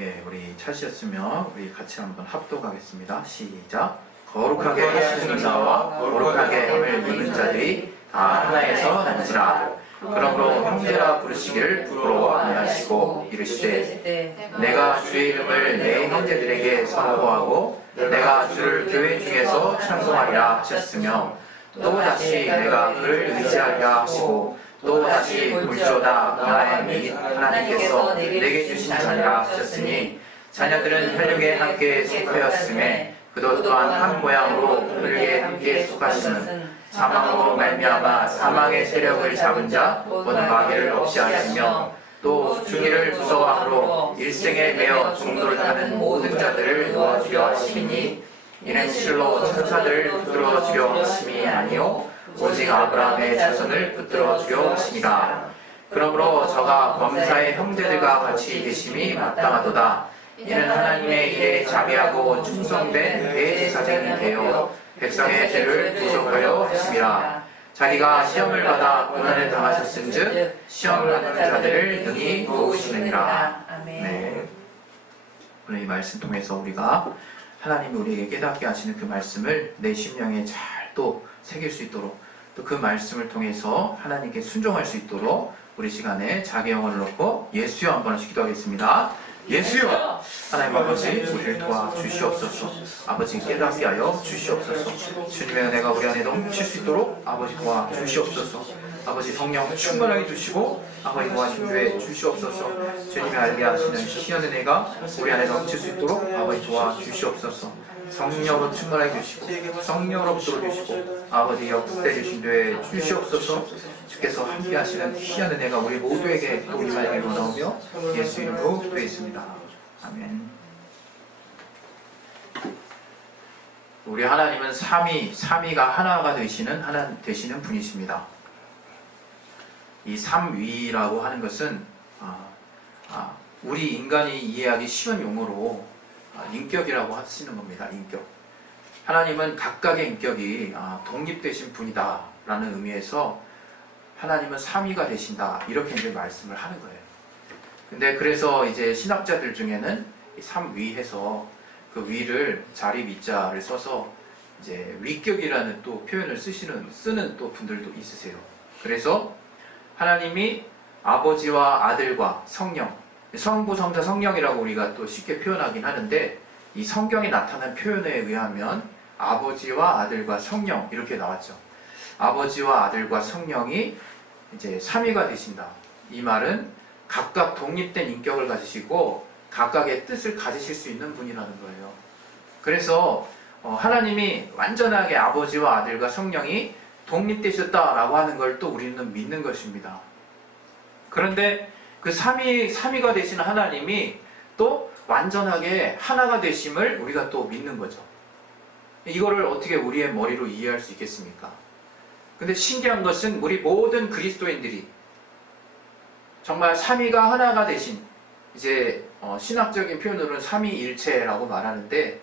예, 우리 찾으셨으면 우리 같이 한번 합독하겠습니다. 시작. 거룩하게 하시는 자와 거룩하게 함을 입은 자들이 다 하나에서 난지라. 그러므로 형제라 부르시기를 부러워하게 하시고 이르시되 내가 주의 이름을 내 형제들에게 선포하고 내가 주를 교회 중에서 찬송하리라 하셨으며 또다시 내가 그를 의지하리라 하시고 또다시 볼지어다 나의 및 하나님께서 내게 주신 자니라 하셨으니 자녀들은 혈육에 함께 속하였음에 그도 또한 한 모양으로 혈육에 함께 속하시는 사망으로 말미암아 사망의 세력을 잡은 자 곧 마귀를 없이 하시며 또 죽기를 무서워함으로 일생에 매어 종도를 타는 모든 자들을 놓아주려 하시니 이는 실로 천사들을 붙들어 주려 하심이 아니요 오직 아브라함의 자손을 붙들어 주려 하심이라. 그러므로 저가 범사의 형제들과 같이 계심이 마땅하도다. 이는 하나님의 일에 자비하고 충성된 대제사장이 되어 백성의 죄를 구속하려 하심이라. 자기가 시험을 받아 고난을 당하셨은즉 시험 받는 자들을 능히 도우시느니라. 네. 오늘 이 말씀 통해서 우리가 하나님이 우리에게 깨닫게 하시는 그 말씀을 내 심령에 잘 또 새길 수 있도록 또 그 말씀을 통해서 하나님께 순종할 수 있도록 우리 시간에 자기 영혼을 놓고 예수여 한 번씩 기도하겠습니다. 예수여! 하나님 아버지 우리를 도와주시옵소서. 아버지 깨닫게 하여 주시옵소서. 주님의 은혜가 우리 안에 넘칠 수 있도록 아버지 도와주시옵소서. 아버지 성령 충만하게 주시고 아버지 도와주시옵소서. 주님이 알게 하시는 희한 은혜가 우리 안에 넘칠 수 있도록 아버지 도와주시옵소서. 성령으로 충만하게 주시고 성령으로 붙들어주시고 아버지 역대 주신도에 주시옵소서. 주께서 함께 하시는 희한 은혜가 우리 모두에게 또 임하기를 원하오며 예수 이름으로 기도했습니다. 아멘. 우리 하나님은 삼위가 하나가 되시는 분이십니다. 이 삼위라고 하는 것은 우리 인간이 이해하기 쉬운 용어로 인격이라고 하시는 겁니다. 인격. 하나님은 각각의 인격이 독립되신 분이다 라는 의미에서 하나님은 삼위가 되신다 이렇게 이제 말씀을 하는 거예요. 근데 그래서 이제 신학자들 중에는 삼위해서 그 위를 자리 위자를 써서 이제 위격이라는 또 표현을 쓰는 또 분들도 있으세요. 그래서 하나님이 아버지와 아들과 성령, 성부, 성자, 성령이라고 우리가 또 쉽게 표현하긴 하는데 이 성경에 나타난 표현에 의하면 아버지와 아들과 성령 이렇게 나왔죠. 아버지와 아들과 성령이 이제 삼위가 되신다. 이 말은 각각 독립된 인격을 가지시고 각각의 뜻을 가지실 수 있는 분이라는 거예요. 그래서 하나님이 완전하게 아버지와 아들과 성령이 독립되셨다라고 하는 걸 또 우리는 믿는 것입니다. 그런데 그 삼위가 되시는 하나님이 또 완전하게 하나가 되심을 우리가 또 믿는 거죠. 이거를 어떻게 우리의 머리로 이해할 수 있겠습니까? 근데 신기한 것은 우리 모든 그리스도인들이 정말 삼위가 하나가 되신 이제 신학적인 표현으로는 삼위일체라고 말하는데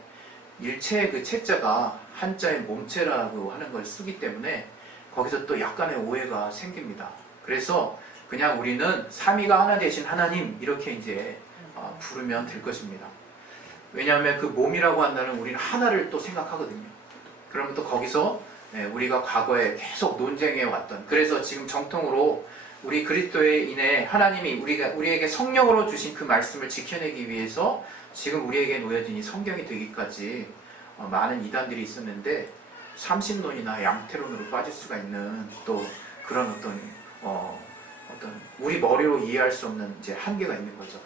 일체의 그 체자가 한자의 몸체라고 하는 걸 쓰기 때문에 거기서 또 약간의 오해가 생깁니다. 그래서 그냥 우리는 삼위가 하나 되신 하나님 이렇게 이제 부르면 될 것입니다. 왜냐하면 그 몸이라고 한다는 우리는 하나를 또 생각하거든요. 그러면 또 거기서 우리가 과거에 계속 논쟁해 왔던 그래서 지금 정통으로 우리 그리스도인의 하나님이 우리에게 성령으로 주신 그 말씀을 지켜내기 위해서 지금 우리에게 놓여진 이 성경이 되기까지 많은 이단들이 있었는데 삼신론이나 양태론으로 빠질 수가 있는 또 그런 어떤 우리 머리로 이해할 수 없는 이제 한계가 있는 거죠.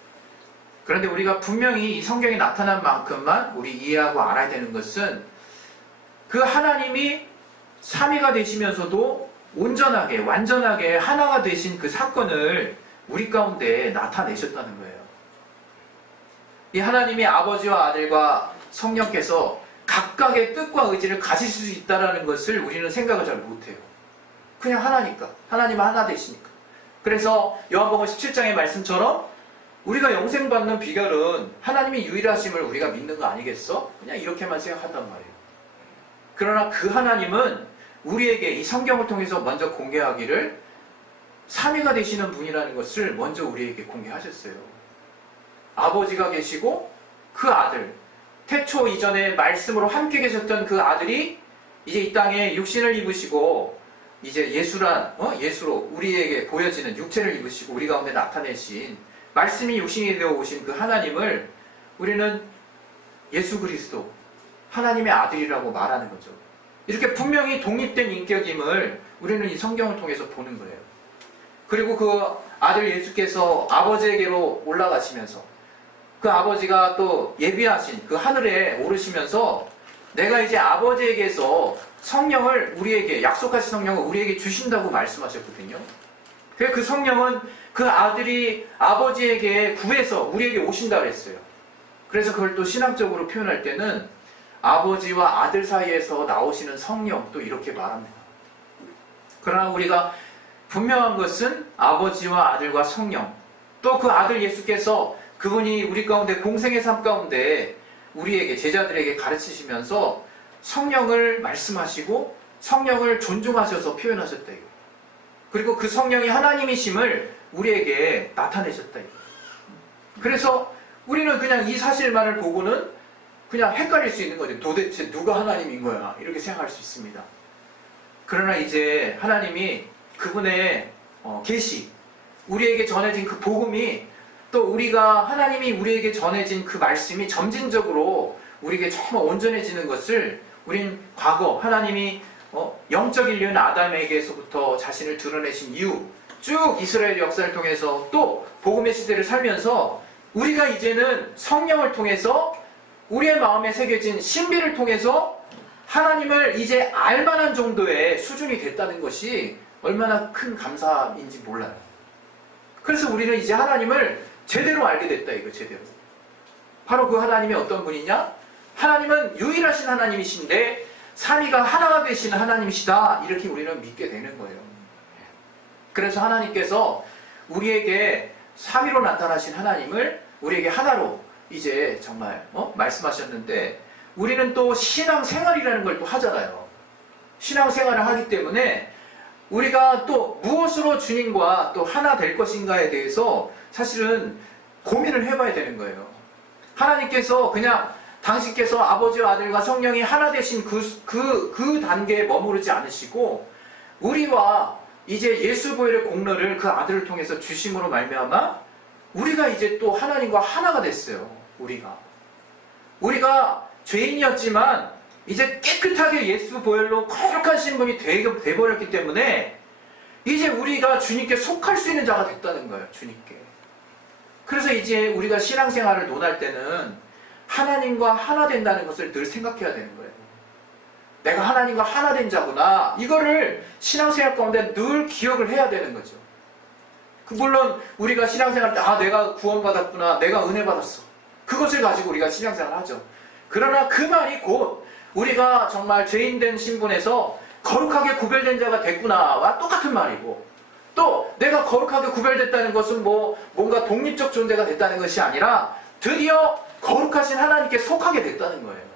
그런데 우리가 분명히 이 성경에 나타난 만큼만 우리 이해하고 알아야 되는 것은 그 하나님이 삼위가 되시면서도 온전하게 완전하게 하나가 되신 그 사건을 우리 가운데 나타내셨다는 거예요. 이 하나님이 아버지와 아들과 성령께서 각각의 뜻과 의지를 가지실 수 있다는 것을 우리는 생각을 잘 못해요. 그냥 하나니까. 하나님은 하나 되시니까. 그래서 요한복음 17장의 말씀처럼 우리가 영생받는 비결은 하나님이 유일하심을 우리가 믿는 거 아니겠어? 그냥 이렇게만 생각한단 말이에요. 그러나 그 하나님은 우리에게 이 성경을 통해서 먼저 공개하기를 삼위가 되시는 분이라는 것을 먼저 우리에게 공개하셨어요. 아버지가 계시고 그 아들, 태초 이전에 말씀으로 함께 계셨던 그 아들이 이제 이 땅에 육신을 입으시고 이제 예수로 우리에게 보여지는 육체를 입으시고 우리 가운데 나타내신 말씀이 육신이 되어 오신 그 하나님을 우리는 예수 그리스도 하나님의 아들이라고 말하는 거죠. 이렇게 분명히 독립된 인격임을 우리는 이 성경을 통해서 보는 거예요. 그리고 그 아들 예수께서 아버지에게로 올라가시면서 그 아버지가 또 예비하신 그 하늘에 오르시면서 내가 이제 아버지에게서 성령을 우리에게, 약속하신 성령을 우리에게 주신다고 말씀하셨거든요. 그 성령은 그 아들이 아버지에게 구해서 우리에게 오신다고 했어요. 그래서 그걸 또 신학적으로 표현할 때는 아버지와 아들 사이에서 나오시는 성령, 또 이렇게 말합니다. 그러나 우리가 분명한 것은 아버지와 아들과 성령, 또 그 아들 예수께서 그분이 우리 가운데 공생의 삶 가운데 우리에게, 제자들에게 가르치시면서 성령을 말씀하시고 성령을 존중하셔서 표현하셨다. 그리고 그 성령이 하나님이심을 우리에게 나타내셨다. 그래서 우리는 그냥 이 사실만을 보고는 그냥 헷갈릴 수 있는 거죠. 도대체 누가 하나님인 거야? 이렇게 생각할 수 있습니다. 그러나 이제 하나님이 그분의 계시, 우리에게 전해진 그 복음이, 또 우리가 하나님이 우리에게 전해진 그 말씀이 점진적으로 우리에게 정말 온전해지는 것을 우린 과거 하나님이 영적 인류인 아담에게서부터 자신을 드러내신 이후 쭉 이스라엘 역사를 통해서 또 복음의 시대를 살면서 우리가 이제는 성령을 통해서 우리의 마음에 새겨진 신비를 통해서 하나님을 이제 알만한 정도의 수준이 됐다는 것이 얼마나 큰 감사인지 몰라요. 그래서 우리는 이제 하나님을 제대로 알게 됐다, 이거 제대로. 바로 그 하나님이 어떤 분이냐? 하나님은 유일하신 하나님이신데 삼위가 하나가 되신 하나님이시다, 이렇게 우리는 믿게 되는 거예요. 그래서 하나님께서 우리에게 삼위로 나타나신 하나님을 우리에게 하나로 이제 정말 말씀하셨는데, 우리는 또 신앙생활이라는 걸 또 하잖아요. 신앙생활을 하기 때문에 우리가 또 무엇으로 주님과 또 하나 될 것인가에 대해서 사실은 고민을 해봐야 되는 거예요. 하나님께서 그냥 당신께서 아버지와 아들과 성령이 하나 되신 그 단계에 머무르지 않으시고 우리와 이제 예수 보혈의 공로를 그 아들을 통해서 주심으로 말미암아 우리가 이제 또 하나님과 하나가 됐어요. 우리가 죄인이었지만 이제 깨끗하게 예수 보혈로 거룩한 신분이 돼버렸기 때문에 이제 우리가 주님께 속할 수 있는 자가 됐다는 거예요. 주님께. 그래서 이제 우리가 신앙생활을 논할 때는 하나님과 하나 된다는 것을 늘 생각해야 되는 거예요. 내가 하나님과 하나 된 자구나, 이거를 신앙생활 가운데 늘 기억을 해야 되는 거죠. 물론 우리가 신앙생활 때 내가 구원받았구나, 내가 은혜 받았어, 그것을 가지고 우리가 신앙생활을 하죠. 그러나 그 말이 곧 우리가 정말 죄인된 신분에서 거룩하게 구별된 자가 됐구나와 똑같은 말이고, 또 내가 거룩하게 구별됐다는 것은 뭔가 독립적 존재가 됐다는 것이 아니라 드디어 거룩하신 하나님께 속하게 됐다는 거예요.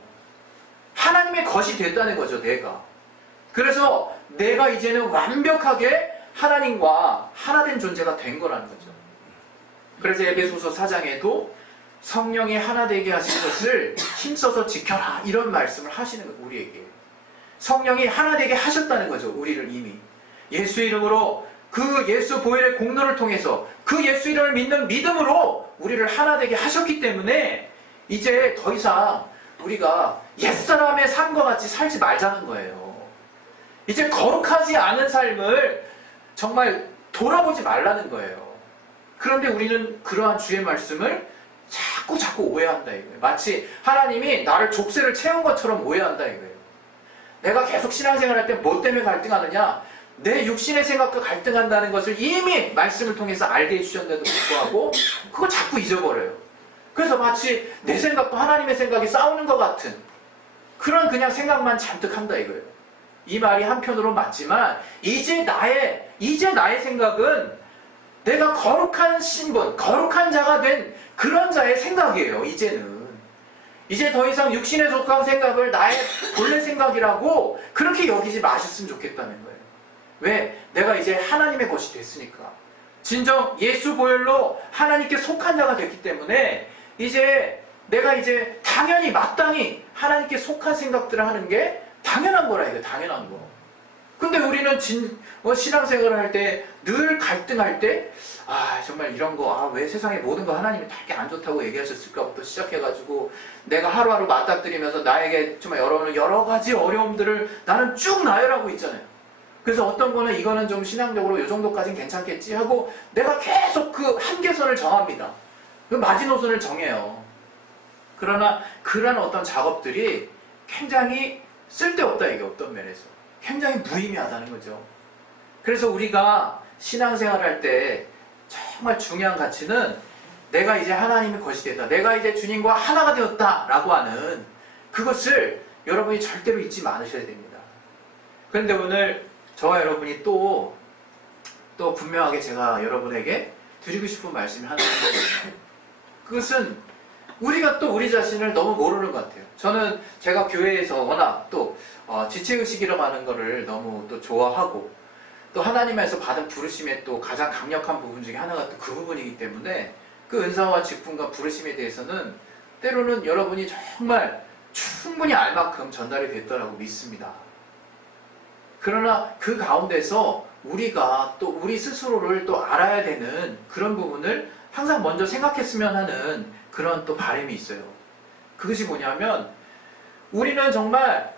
하나님의 것이 됐다는 거죠, 내가. 그래서 내가 이제는 완벽하게 하나님과 하나 된 존재가 된 거라는 거죠. 그래서 에베소서 4장에도 성령이 하나 되게 하신 것을 힘써서 지켜라, 이런 말씀을 하시는 거예요. 우리에게 성령이 하나 되게 하셨다는 거죠. 우리를 이미 예수 이름으로, 그 예수 보혈의 공로를 통해서 그 예수 이름을 믿는 믿음으로 우리를 하나 되게 하셨기 때문에 이제 더 이상 우리가 옛사람의 삶과 같이 살지 말자는 거예요. 이제 거룩하지 않은 삶을 정말 돌아보지 말라는 거예요. 그런데 우리는 그러한 주의 말씀을 자꾸 오해한다 이거예요. 마치 하나님이 나를 족쇄를 채운 것처럼 오해한다 이거예요. 내가 계속 신앙생활할 때 뭐 때문에 갈등하느냐? 내 육신의 생각과 갈등한다는 것을 이미 말씀을 통해서 알게 해주셨는데도 불구하고 그거 자꾸 잊어버려요. 그래서 마치 내 생각과 하나님의 생각이 싸우는 것 같은 그런 그냥 생각만 잔뜩 한다 이거예요. 이 말이 한편으로 맞지만 이제 나의 생각은 내가 거룩한 신분, 거룩한 자가 된 그런 자의 생각이에요. 이제 더 이상 육신에 속한 생각을 나의 본래 생각이라고 그렇게 여기지 마셨으면 좋겠다는 거예요. 왜? 내가 이제 하나님의 것이 됐으니까. 진정 예수 보혈로 하나님께 속한 자가 됐기 때문에 이제 내가 이제 당연히 마땅히 하나님께 속한 생각들을 하는 게 당연한 거라 이거 당연한 거. 근데 우리는 신앙생활을 할 때 늘 갈등할 때 정말 이런 거 왜 세상의 모든 거 하나님이 다 이렇게 안 좋다고 얘기하셨을까부터 시작해가지고 내가 하루하루 맞닥뜨리면서 나에게 정말 여러 가지 어려움들을 나는 쭉 나열하고 있잖아요. 그래서 어떤 거는 이거는 좀 신앙적으로 이 정도까지는 괜찮겠지 하고 내가 계속 그 한계선을 정합니다. 그 마지노선을 정해요. 그러나 그런 어떤 작업들이 굉장히 쓸데없다 이게 어떤 면에서 굉장히 무의미하다는 거죠. 그래서 우리가 신앙생활을 할 때 정말 중요한 가치는 내가 이제 하나님의 것이 됐다. 내가 이제 주님과 하나가 되었다 라고 하는 그것을 여러분이 절대로 잊지 않으셔야 됩니다. 그런데 오늘 저와 여러분이 또 분명하게 제가 여러분에게 드리고 싶은 말씀이 하나 있거든요. 그것은 우리가 또 우리 자신을 너무 모르는 것 같아요. 저는 제가 교회에서 워낙 또 지체의식이라고 하는 거를 너무 또 좋아하고 또 하나님에서 받은 부르심의 또 가장 강력한 부분 중에 하나가 또 그 부분이기 때문에 그 은사와 직분과 부르심에 대해서는 때로는 여러분이 정말 충분히 알 만큼 전달이 됐더라고 믿습니다. 그러나 그 가운데서 우리가 또 우리 스스로를 또 알아야 되는 그런 부분을 항상 먼저 생각했으면 하는 그런 또 바람이 있어요. 그것이 뭐냐면 우리는 정말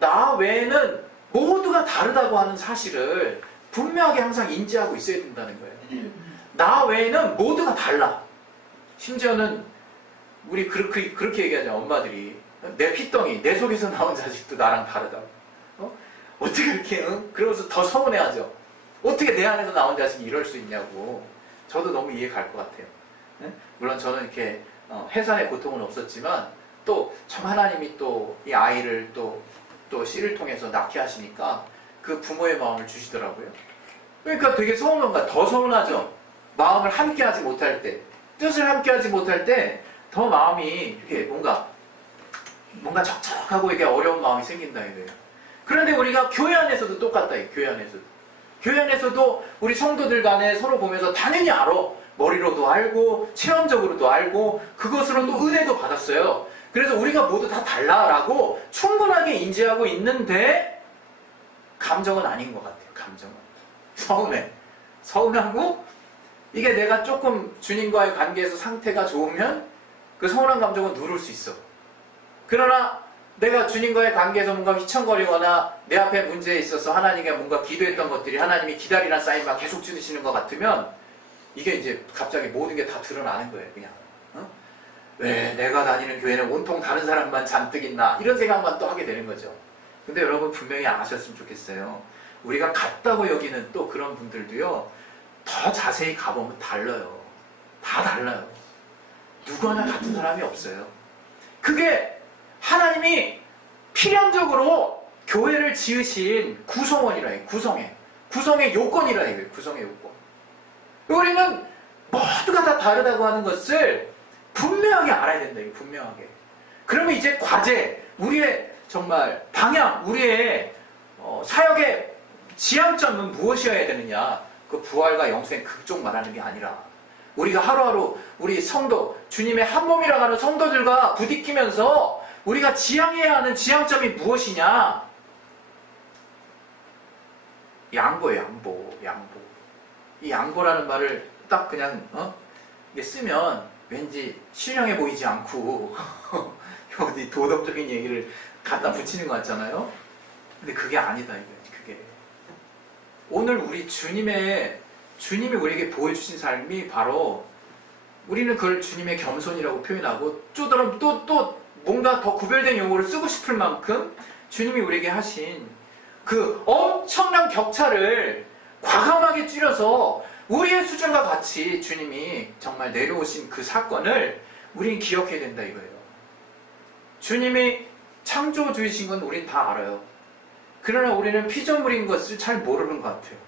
나 외에는 모두가 다르다고 하는 사실을 분명하게 항상 인지하고 있어야 된다는 거예요. 나 외에는 모두가 달라. 심지어는 우리 그렇게 얘기하잖아요. 엄마들이 내 피덩이, 내 속에서 나온 자식도 나랑 다르다고. 어떻게 그렇게 그러면서 더 서운해하죠. 어떻게 내 안에서 나온 자식이 이럴 수 있냐고. 저도 너무 이해 갈 것 같아요. 물론 저는 이렇게 해산의 고통은 없었지만 또 참 하나님이 또 이 아이를 또 씨를 통해서 낳게 하시니까 그 부모의 마음을 주시더라고요. 그러니까 되게 서운한 거야. 더 서운하죠. 마음을 함께하지 못할 때, 뜻을 함께하지 못할 때 더 마음이 이렇게 뭔가 적적하고 이게 어려운 마음이 생긴다 이거예요. 그런데 우리가 교회 안에서도 똑같다. 교회 안에서도 우리 성도들 간에 서로 보면서 당연히 알아. 머리로도 알고 체험적으로도 알고 그것으로 또 은혜도 받았어요. 그래서 우리가 모두 다 달라라고 충분하게 인지하고 있는데 감정은 아닌 것 같아요. 감정은 서운하고 이게 내가 조금 주님과의 관계에서 상태가 좋으면 그 서운한 감정은 누를 수 있어. 그러나 내가 주님과의 관계에서 뭔가 휘청거리거나 내 앞에 문제에 있어서 하나님께 뭔가 기도했던 것들이 하나님이 기다리라는 사인만 계속 주시는 것 같으면 이게 이제 갑자기 모든 게 다 드러나는 거예요. 그냥 왜 내가 다니는 교회는 온통 다른 사람만 잔뜩 있나 이런 생각만 또 하게 되는 거죠. 근데 여러분 분명히 아셨으면 좋겠어요. 우리가 같다고 여기는 또 그런 분들도요. 더 자세히 가보면 달라요. 다 달라요. 누구 하나 같은 사람이 없어요. 그게 하나님이 필연적으로 교회를 지으신 구성원이라 해요. 구성의 요건이라 해요. 구성의 요건. 우리는 모두가 다 다르다고 하는 것을 분명하게 알아야 된다. 분명하게. 그러면 이제 과제, 우리의 정말 방향, 우리의 사역의 지향점은 무엇이어야 되느냐? 그 부활과 영생 그쪽 말하는 게 아니라 우리가 하루하루 우리 성도, 주님의 한 몸이라고 하는 성도들과 부딪히면서 우리가 지향해야 하는 지향점이 무엇이냐? 양보예요, 양보. 이 양보라는 말을 딱 그냥 이게 쓰면 왠지 신령해 보이지 않고 어디 도덕적인 얘기를 갖다 붙이는 것 같잖아요. 근데 그게 아니다 이거예요. 그게 오늘 우리 주님이 우리에게 보여주신 삶이 바로 우리는 그걸 주님의 겸손이라고 표현하고 또 뭔가 더 구별된 용어를 쓰고 싶을 만큼 주님이 우리에게 하신 그 엄청난 격차를 과감하게 줄여서 우리의 수준과 같이 주님이 정말 내려오신 그 사건을 우리는 기억해야 된다 이거예요. 주님이 창조주이신 건 우린 다 알아요. 그러나 우리는 피조물인 것을 잘 모르는 것 같아요.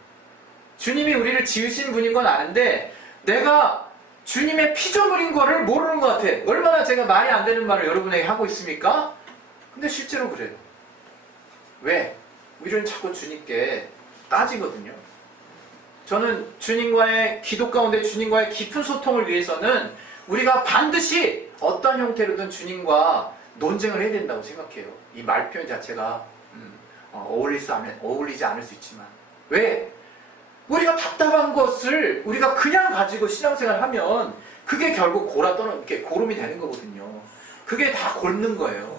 주님이 우리를 지으신 분인 건 아는데 내가 주님의 피조물인 거를 모르는 것 같아. 얼마나 제가 말이 안 되는 말을 여러분에게 하고 있습니까? 근데 실제로 그래요. 왜? 우리는 자꾸 주님께 따지거든요. 저는 주님과의 기도 가운데 주님과의 깊은 소통을 위해서는 우리가 반드시 어떤 형태로든 주님과 논쟁을 해야 된다고 생각해요. 이 말 표현 자체가 어울리지 않을 수 있지만, 왜? 우리가 답답한 것을 우리가 그냥 가지고 신앙생활을 하면 그게 결국 이렇게 고름이 되는 거거든요. 그게 다 곪는 거예요.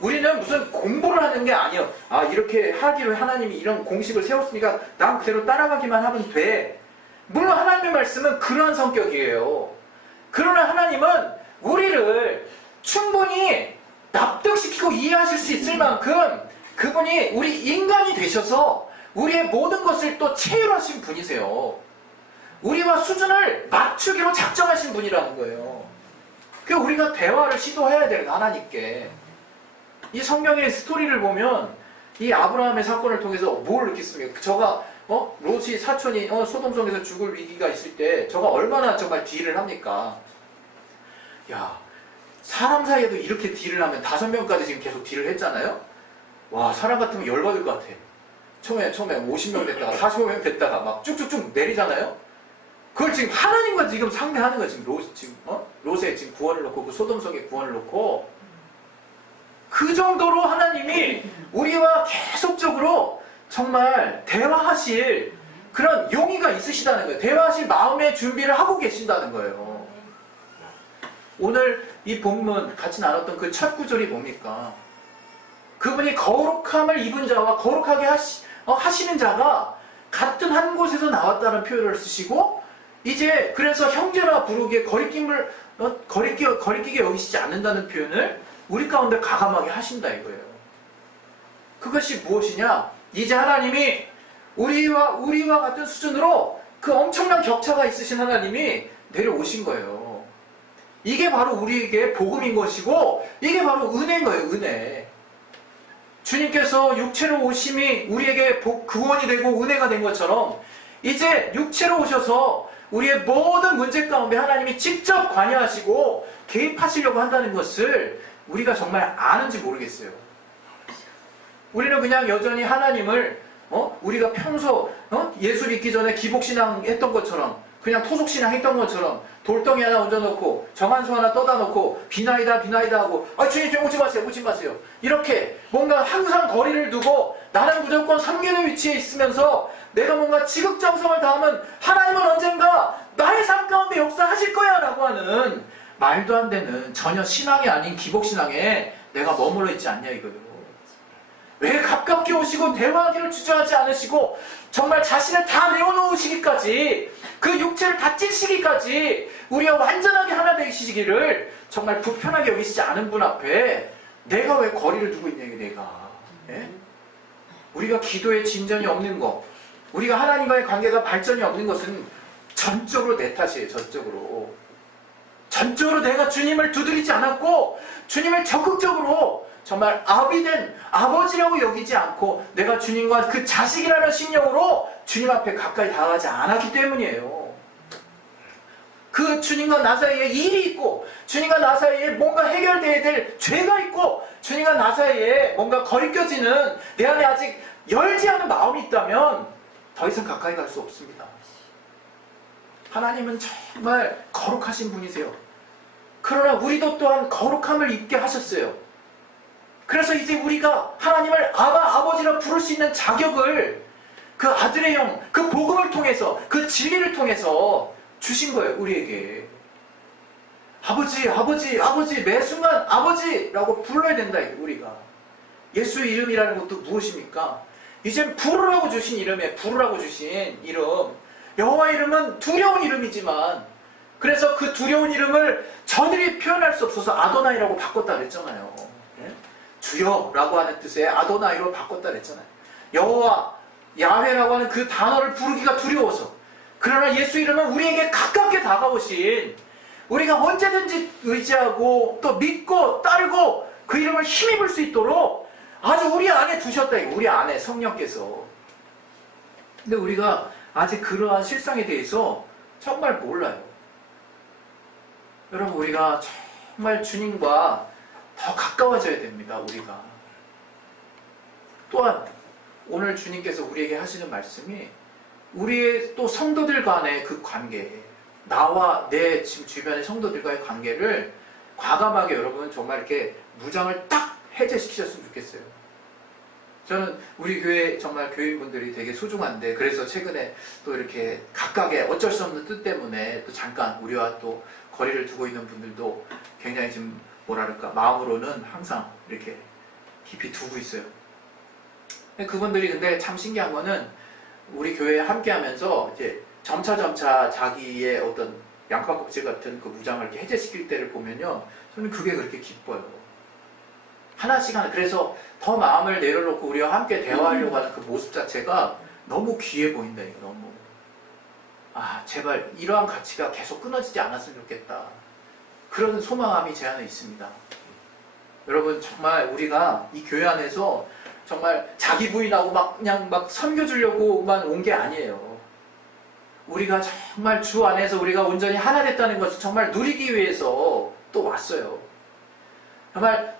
우리는 무슨 공부를 하는 게 아니에요. 이렇게 하기로 하나님이 이런 공식을 세웠으니까 난 그대로 따라가기만 하면 돼. 물론 하나님의 말씀은 그러한 성격이에요. 그러나 하나님은 우리를 충분히 납득시키고 이해하실 수 있을 만큼 그분이 우리 인간이 되셔서 우리의 모든 것을 또 체휼하신 분이세요. 우리와 수준을 맞추기로 작정하신 분이라는 거예요. 그 우리가 대화를 시도해야 되는 하나님께. 이 성경의 스토리를 보면 이 아브라함의 사건을 통해서 뭘 느꼈습니까? 저가 롯이 사촌이 소돔성에서 죽을 위기가 있을 때 저가 얼마나 정말 딜을 합니까? 야, 사람 사이에도 이렇게 딜을 하면 5명까지 지금 계속 딜을 했잖아요? 와, 사람 같으면 열받을 것 같아. 처음에 50명 됐다가 45명 됐다가 막 쭉쭉쭉 내리잖아요? 그걸 지금 하나님과 지금 상대하는 거야. 지금 롯의 지금 구원을 놓고 그 소돔성의 구원을 놓고 그 정도로 하나님이 우리와 계속적으로 정말 대화하실 그런 용의가 있으시다는 거예요. 대화하실 마음의 준비를 하고 계신다는 거예요. 오늘 이 본문 같이 나눴던 그 첫 구절이 뭡니까? 그분이 거룩함을 입은 자와 거룩하게 하시는 자가 같은 한 곳에서 나왔다는 표현을 쓰시고, 이제 그래서 형제라 부르기에 거리끼게 여기시지 않는다는 표현을 우리 가운데 가감하게 하신다 이거예요. 그것이 무엇이냐? 이제 하나님이 우리와 같은 수준으로 그 엄청난 격차가 있으신 하나님이 내려오신 거예요. 이게 바로 우리에게 복음인 것이고, 이게 바로 은혜인 거예요. 은혜. 주님께서 육체로 오심이 우리에게 구원이 되고 은혜가 된 것처럼, 이제 육체로 오셔서 우리의 모든 문제 가운데 하나님이 직접 관여하시고 개입하시려고 한다는 것을 우리가 정말 아는지 모르겠어요. 우리는 그냥 여전히 하나님을 우리가 평소 예수 믿기 전에 기복신앙 했던 것처럼, 그냥 토속신앙 했던 것처럼 돌덩이 하나 얹어놓고 정한수 하나 떠다 놓고 비나이다 하고 주님 오지 마세요 이렇게 뭔가 항상 거리를 두고 나는 무조건 섬기는 위치에 있으면서 내가 뭔가 지극정성을 다하면 하나님은 언젠가 나의 삶 가운데 역사하실 거야 라고 하는 말도 안 되는 전혀 신앙이 아닌 기복신앙에 내가 머물러 있지 않냐 이거예요. 왜 가깝게 오시고 대화하기를 주저하지 않으시고 정말 자신을 다 내어놓으시기까지, 그 육체를 다 찢으시기까지 우리와 완전하게 하나 되시기를 정말 불편하게 여기시지 않은 분 앞에 내가 왜 거리를 두고 있냐 이게 내가. 예? 우리가 기도에 진전이 없는 것, 우리가 하나님과의 관계가 발전이 없는 것은 전적으로 내 탓이에요. 전적으로 내가 주님을 두드리지 않았고 주님을 적극적으로 정말 아비된 아버지라고 여기지 않고 내가 주님과 그 자식이라는 신령으로 주님 앞에 가까이 다가가지 않았기 때문이에요. 그 주님과 나 사이에 일이 있고 주님과 나 사이에 뭔가 해결돼야 될 죄가 있고 주님과 나 사이에 뭔가 거리껴지는 내 안에 아직 열지 않은 마음이 있다면 더 이상 가까이 갈 수 없습니다. 하나님은 정말 거룩하신 분이세요. 그러나 우리도 또한 거룩함을 입게 하셨어요. 그래서 이제 우리가 하나님을 아버지라 부를 수 있는 자격을 그 아들의 영, 그 복음을 통해서, 그 진리를 통해서 주신 거예요. 우리에게. 아버지 매 순간 아버지라고 불러야 된다. 우리가. 예수 이름이라는 것도 무엇입니까? 이제 부르라고 주신 이름에 부르라고 주신 이름, 여호와 이름은 두려운 이름이지만, 그래서 그 두려운 이름을 저들이 표현할 수 없어서 아도나이라고 바꿨다 그랬잖아요. 주여라고 하는 뜻의 아도나이로 바꿨다 그랬잖아요. 여호와, 야훼라고 하는 그 단어를 부르기가 두려워서. 그러나 예수 이름은 우리에게 가깝게 다가오신, 우리가 언제든지 의지하고 또 믿고 따르고 그 이름을 힘입을 수 있도록 아주 우리 안에 두셨다. 우리 안에 성령께서. 근데 우리가 아직 그러한 실상에 대해서 정말 몰라요. 여러분, 우리가 정말 주님과 더 가까워져야 됩니다. 우리가. 또한 오늘 주님께서 우리에게 하시는 말씀이 우리의 또 성도들 간의 그 관계, 나와 내 지금 주변의 성도들과의 관계를 과감하게 여러분 정말 이렇게 무장을 딱 해제시키셨으면 좋겠어요. 저는 우리 교회 정말 교인분들이 되게 소중한데, 그래서 최근에 또 이렇게 각각의 어쩔 수 없는 뜻 때문에 또 잠깐 우리와 또 거리를 두고 있는 분들도 굉장히 좀 뭐랄까 마음으로는 항상 이렇게 깊이 두고 있어요. 그분들이 근데 참 신기한 거는 우리 교회에 함께 하면서 이제 점차 자기의 어떤 양파 껍질 같은 그 무장을 이렇게 해제시킬 때를 보면요, 저는 그게 그렇게 기뻐요. 하나씩 하나. 그래서 더 마음을 내려놓고 우리와 함께 대화하려고 하는 그 모습 자체가 너무 귀해 보인다. 이거 너무. 제발 이러한 가치가 계속 끊어지지 않았으면 좋겠다. 그런 소망함이 제 안에 있습니다. 여러분, 정말 우리가 이 교회 안에서 정말 자기 부인하고 그냥 섬겨주려고만 온 게 아니에요. 우리가 정말 주 안에서 우리가 온전히 하나 됐다는 것을 정말 누리기 위해서 또 왔어요. 정말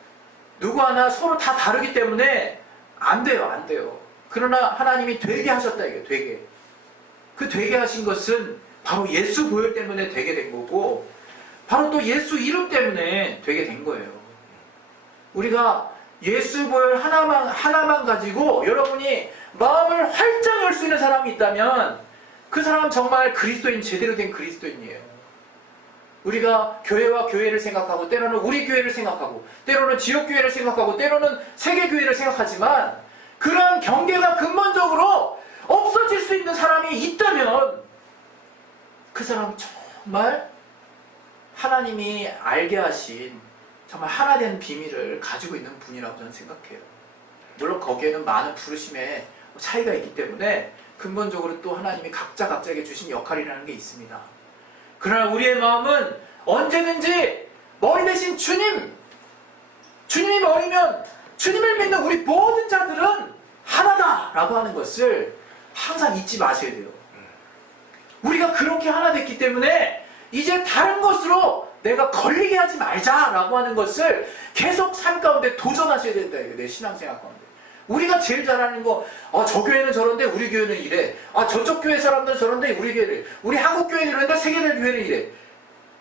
누구 하나 서로 다 다르기 때문에 안 돼요. 그러나 하나님이 되게 하셨다, 이게 되게. 그 되게 하신 것은 바로 예수 보혈 때문에 되게 된 거고, 바로 또 예수 이름 때문에 되게 된 거예요. 우리가 예수 보혈 하나만 가지고 여러분이 마음을 활짝 열 수 있는 사람이 있다면 그 사람 정말 그리스도인, 제대로 된 그리스도인이에요. 우리가 교회와 교회를 생각하고, 때로는 우리 교회를 생각하고, 때로는 지역교회를 생각하고, 때로는 세계교회를 생각하지만, 그러한 경계가 근본적으로 없어질 수 있는 사람이 있다면 그 사람은 정말 하나님이 알게 하신 정말 하나 된 비밀을 가지고 있는 분이라고 저는 생각해요. 물론 거기에는 많은 부르심의 차이가 있기 때문에 근본적으로 또 하나님이 각자에게 주신 역할이라는 게 있습니다. 그러나 우리의 마음은 언제든지 머리 대신 주님이 머리면 주님을 믿는 우리 모든 자들은 하나다라고 하는 것을 항상 잊지 마셔야 돼요. 우리가 그렇게 하나 됐기 때문에 이제 다른 것으로 내가 걸리게 하지 말자라고 하는 것을 계속 삶 가운데 도전하셔야 된다. 내 신앙생활 가운데. 우리가 제일 잘하는 거, 저 교회는 저런데 우리 교회는 이래. 저쪽 교회 사람들은 저런데 우리 교회는 이래. 우리 한국 교회는 이런데 세계대 교회는 이래.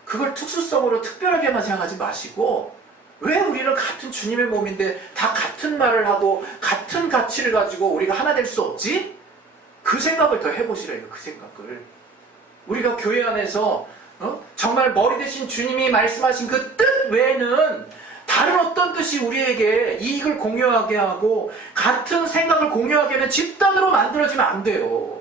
그걸 특수성으로 특별하게만 생각하지 마시고, 왜 우리는 같은 주님의 몸인데 다 같은 말을 하고 같은 가치를 가지고 우리가 하나 될 수 없지? 그 생각을 더 해보시라요. 그 생각을. 우리가 교회 안에서 정말 머리 대신 주님이 말씀하신 그 뜻 외에는 다른 어떤 뜻이 우리에게 이익을 공유하게 하고 같은 생각을 공유하게 하는 집단으로 만들어지면 안 돼요.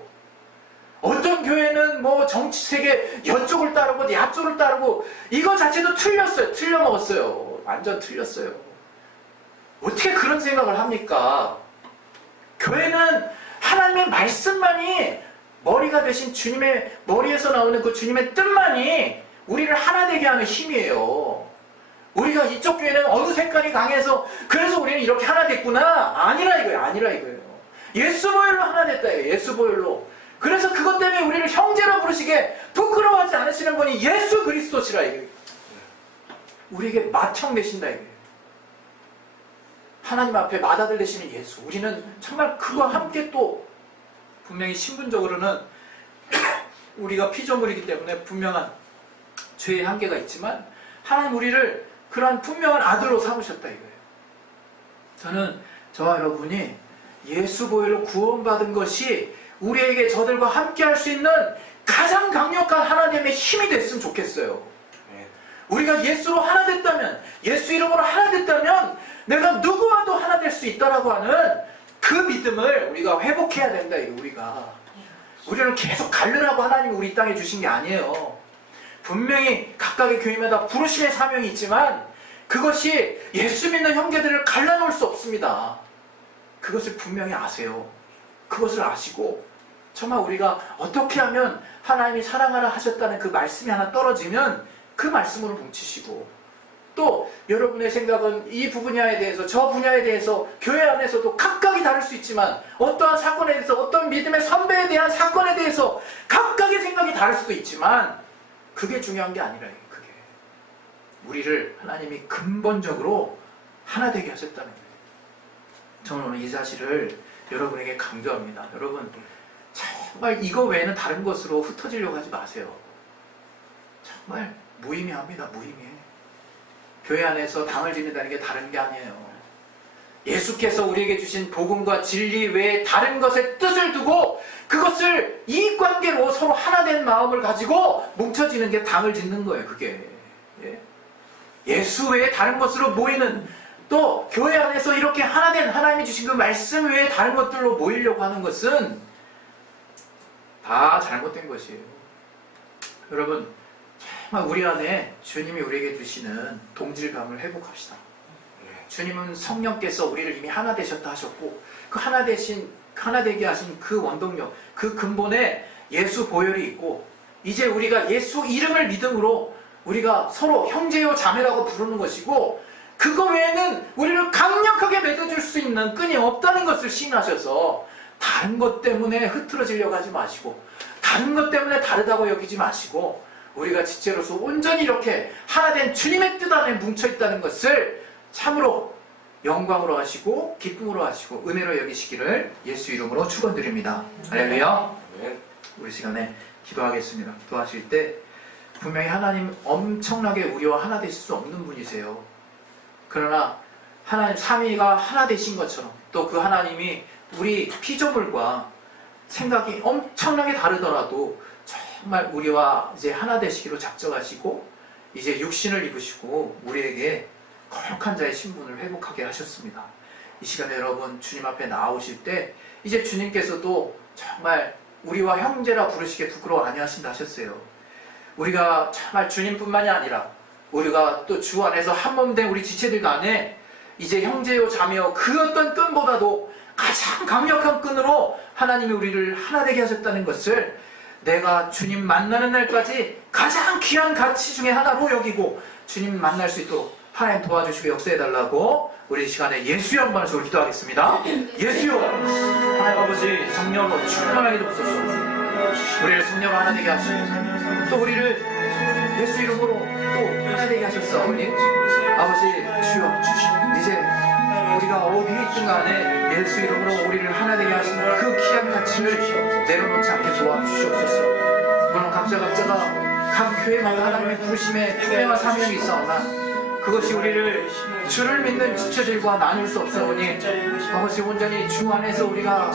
어떤 교회는 정치 세계 이쪽을 따르고 야쪽을 따르고, 이거 자체도 틀렸어요. 틀려먹었어요. 완전 틀렸어요. 어떻게 그런 생각을 합니까? 교회는 하나님의 말씀만이 머리가 되신 주님의 머리에서 나오는 그 주님의 뜻만이 우리를 하나 되게 하는 힘이에요. 우리가 이쪽 교회는 어느 색깔이 강해서 그래서 우리는 이렇게 하나 됐구나. 아니라 이거예요. 예수 보혈로 하나 됐다. 예수 보혈로. 그래서 그것 때문에 우리를 형제라 부르시게 부끄러워하지 않으시는 분이 예수 그리스도시라. 이거예요. 우리에게 맏형 되신다. 이거예요. 하나님 앞에 맏아들 되시는 예수. 우리는 정말 그와 함께 또 분명히 신분적으로는 우리가 피조물이기 때문에 분명한 죄의 한계가 있지만 하나님 우리를 그러한 분명한 아들로 삼으셨다 이거예요. 저는 저와 여러분이 예수 보혈로 구원받은 것이 우리에게 저들과 함께 할 수 있는 가장 강력한 하나님의 힘이 됐으면 좋겠어요. 우리가 예수로 하나 됐다면, 예수 이름으로 하나 됐다면 내가 누구와도 하나 될 수 있다라고 하는 그 믿음을 우리가 회복해야 된다. 우리는 계속 갈르라고 하나님이 우리 땅에 주신 게 아니에요. 분명히 각각의 교회마다 부르심의 사명이 있지만 그것이 예수 믿는 형제들을 갈라놓을 수 없습니다. 그것을 분명히 아세요. 그것을 아시고 정말 우리가 어떻게 하면 하나님이 사랑하라 하셨다는 그 말씀이 하나 떨어지면 그 말씀으로 뭉치시고, 또 여러분의 생각은 이 분야에 대해서 저 분야에 대해서 교회 안에서도 각각이 다를 수 있지만 어떠한 사건에 대해서, 어떤 믿음의 선배에 대한 사건에 대해서 각각의 생각이 다를 수도 있지만 그게 중요한 게 아니라 그게 우리를 하나님이 근본적으로 하나 되게 하셨다는 거예요. 저는 오늘 이 사실을 여러분에게 강조합니다. 여러분, 정말 이거 외에는 다른 것으로 흩어지려고 하지 마세요. 정말 무의미합니다. 무의미해. 교회 안에서 당을 지낸다는 게 다른 게 아니에요. 예수께서 우리에게 주신 복음과 진리 외에 다른 것에 뜻을 두고 그것을 이익관계로 서로 하나된 마음을 가지고 뭉쳐지는 게 당을 짓는 거예요. 그게 예수 외에 다른 것으로 모이는, 또 교회 안에서 이렇게 하나된 하나님이 주신 그 말씀 외에 다른 것들로 모이려고 하는 것은 다 잘못된 것이에요. 여러분, 정말 우리 안에 주님이 우리에게 주시는 동질감을 회복합시다. 주님은 성령께서 우리를 이미 하나 되셨다 하셨고, 그 하나 되게 하신 그 원동력, 그 근본에 예수 보혈이 있고, 이제 우리가 예수 이름을 믿음으로 우리가 서로 형제요 자매라고 부르는 것이고, 그거 외에는 우리를 강력하게 맺어줄 수 있는 끈이 없다는 것을 시인하셔서 다른 것 때문에 흐트러지려고 하지 마시고, 다른 것 때문에 다르다고 여기지 마시고, 우리가 지체로서 온전히 이렇게 하나된 주님의 뜻 안에 뭉쳐있다는 것을 참으로 영광으로 하시고 기쁨으로 하시고 은혜로 여기시기를 예수 이름으로 축원드립니다. 할렐루야. 우리 시간에 기도하겠습니다. 기도하실 때 분명히 하나님 엄청나게 우리와 하나 되실 수 없는 분이세요. 그러나 하나님 삼위가 하나 되신 것처럼, 또 그 하나님이 우리 피조물과 생각이 엄청나게 다르더라도 정말 우리와 이제 하나 되시기로 작정하시고 이제 육신을 입으시고 우리에게 거룩한 자의 신분을 회복하게 하셨습니다. 이 시간에 여러분 주님 앞에 나오실 때 이제 주님께서도 정말 우리와 형제라 부르시게 부끄러워 아니하신다 하셨어요. 우리가 정말 주님뿐만이 아니라 우리가 또 주 안에서 한 몸 된 우리 지체들 간에 이제 형제요 자매요 그 어떤 끈보다도 가장 강력한 끈으로 하나님이 우리를 하나 되게 하셨다는 것을 내가 주님 만나는 날까지 가장 귀한 가치 중에 하나로 여기고 주님 만날 수 있도록 하나님 도와주시고 역사해달라고 우리 시간에 예수의 한번 적을 기도하겠습니다. 예수여, 하나님 아버지 성령으로 충만하게 돕소서. 우리를 성령으로 하나 되게 하시고 또 우리를 예수 이름으로 또 하나 되게 하셨사오니 아버지 주여, 이제 우리가 어디에 있든 간에 예수 이름으로 우리를 하나 되게 하시는 그 귀한 가치를 내려놓지 않게 도와주시옵소서. 물론 각자가 각 교회마다 하나님의 부르심에 분명한 사명이 있사오나 그것이 우리를 주를 믿는 지체들과 나눌 수 없사오니 아버지 온전히 주 안에서 우리가